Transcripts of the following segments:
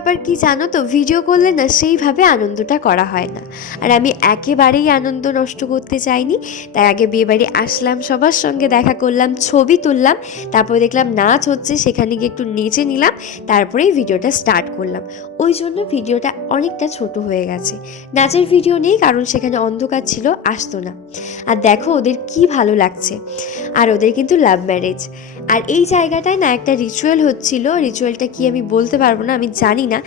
ব্যাপার কি জানো তো, ভিডিও করলে না সেইভাবে আনন্দটা করা হয় না। আর আমি একেবারেই আনন্দ নষ্ট করতে চাইনি, তাই আগে বিয়েবাড়ি আসলাম, সবার সঙ্গে দেখা করলাম, ছবি তুললাম, তারপরে দেখলাম নাচ হচ্ছে, সেখানে গিয়ে একটু নেচে নিলাম, তারপরেই ভিডিওটা স্টার্ট করলাম। ওই জন্য ভিডিওটা অনেকটা ছোট হয়ে গেছে। নাচের ভিডিও নেই, কারণ সেখানে অন্ধকার ছিল, আসতো না। আর দেখো ওদের কি ভালো লাগছে, আর ওদের কিন্তু লাভ ম্যারেজ। আর এই জায়গাটায় না একটা রিচুয়াল হচ্ছিল, রিচুয়ালটা কি আমি বলতে পারবো না, আমি জানি না,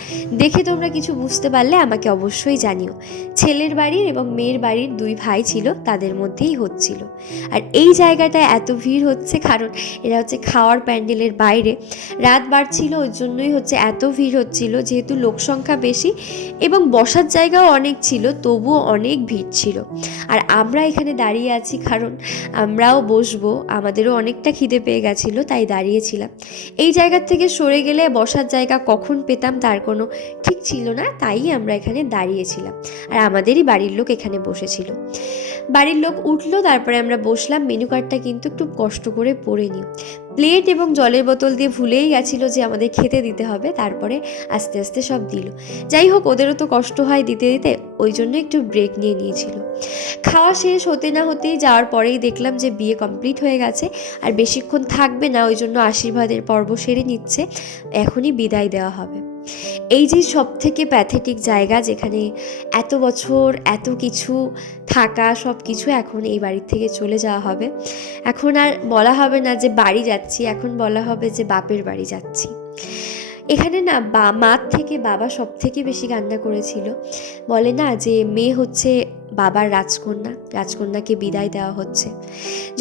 দেখে তোমরা কিছু বুঝতে পারলে আমাকে অবশ্যই জানিও। ছেলের বাড়ির এবং মেয়ের বাড়ির দুই ভাই ছিল, তাদের মধ্যেই হচ্ছিল। আর এই জায়গাটায় এত ভিড় হচ্ছে কারণ এরা হচ্ছে খাওয়ার প্যান্ডেলের বাইরে, রাত বাড়ছিল, ওই জন্যই হচ্ছে এত ভিড় হচ্ছিল, যেহেতু লোক সংখ্যা বেশি এবং বসার জায়গাও অনেক ছিল, তবুও অনেক ভিড় ছিল। আর আমরা এখানে দাঁড়িয়ে আছি কারণ আমরাও বসবো, আমাদেরও অনেকটা খিদে পেয়ে গেছিলো, তাই দাঁড়িয়েছিলাম। এই জায়গার থেকে সরে গেলে বসার জায়গা কখন পেতাম তার কোনো ঠিক ছিল না, তাই আমরা এখানে দাঁড়িয়েছিলাম। আর আমাদেরই বাড়ির লোক এখানে বসেছিল। বাড়ির লোক উঠলো, তারপরে আমরা বসলাম। মেনু কার্ডটা কিন্তু একটু কষ্ট করে পড়ে নিই। প্লেট এবং জলের বোতল দিয়ে ভুলেই গেছিলো যে আমাদের খেতে দিতে হবে, তারপরে আস্তে আস্তে সব দিল। যাই হোক, ওদেরও তো কষ্ট হয় দিতে দিতে, ওই জন্য একটু ব্রেক নিয়ে নিয়েছিল। খাওয়া শেষ হতে না হতেই যাওয়ার পরেই দেখলাম যে বিয়ে কমপ্লিট হয়ে গেছে, আর বেশিক্ষণ থাকবে না, ওই জন্য আশীর্বাদের পর্ব সেরে নিচ্ছে, এখনই বিদায় দেওয়া হবে। এই যে সব থেকে প্যাথেটিক জায়গা, যেখানে এত বছর এত কিছু থাকা, সব কিছু এখন এই বাড়ির থেকে চলে যাওয়া হবে। এখন আর বলা হবে না যে বাড়ি যাচ্ছি, এখন বলা হবে যে বাপের বাড়ি যাচ্ছি। এখানে না মার থেকে বাবা সব থেকে বেশি কান্না করেছিল। বলে না যে মেয়ে হচ্ছে বাবার রাজকন্যা, রাজকন্যাকে বিদায় দেওয়া হচ্ছে।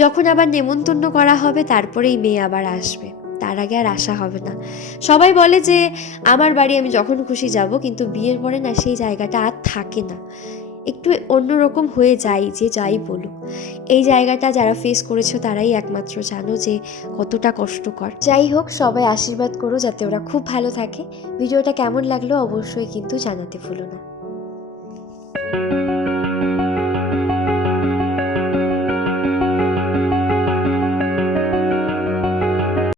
যখন আবার নেমন্তন্ন করা হবে তারপরেই মেয়ে আবার আসবে, তার আগে আর আসা হবে না। সবাই বলে যে আমার বাড়ি আমি যখন খুশি যাব, কিন্তু বিয়ের পরে না সেই জায়গাটা আর থাকে না, একটু অন্যরকম হয়ে যায়, যে যাই বলুক। এই জায়গাটা যারা ফেস করেছো তারাই একমাত্র জানো যে কতটা কষ্টকর। যাই হোক, সবাই আশীর্বাদ করো যাতে ওরা খুব ভালো থাকে। ভিডিওটা কেমন লাগলো অবশ্যই কিন্তু জানাতে ভুলো না।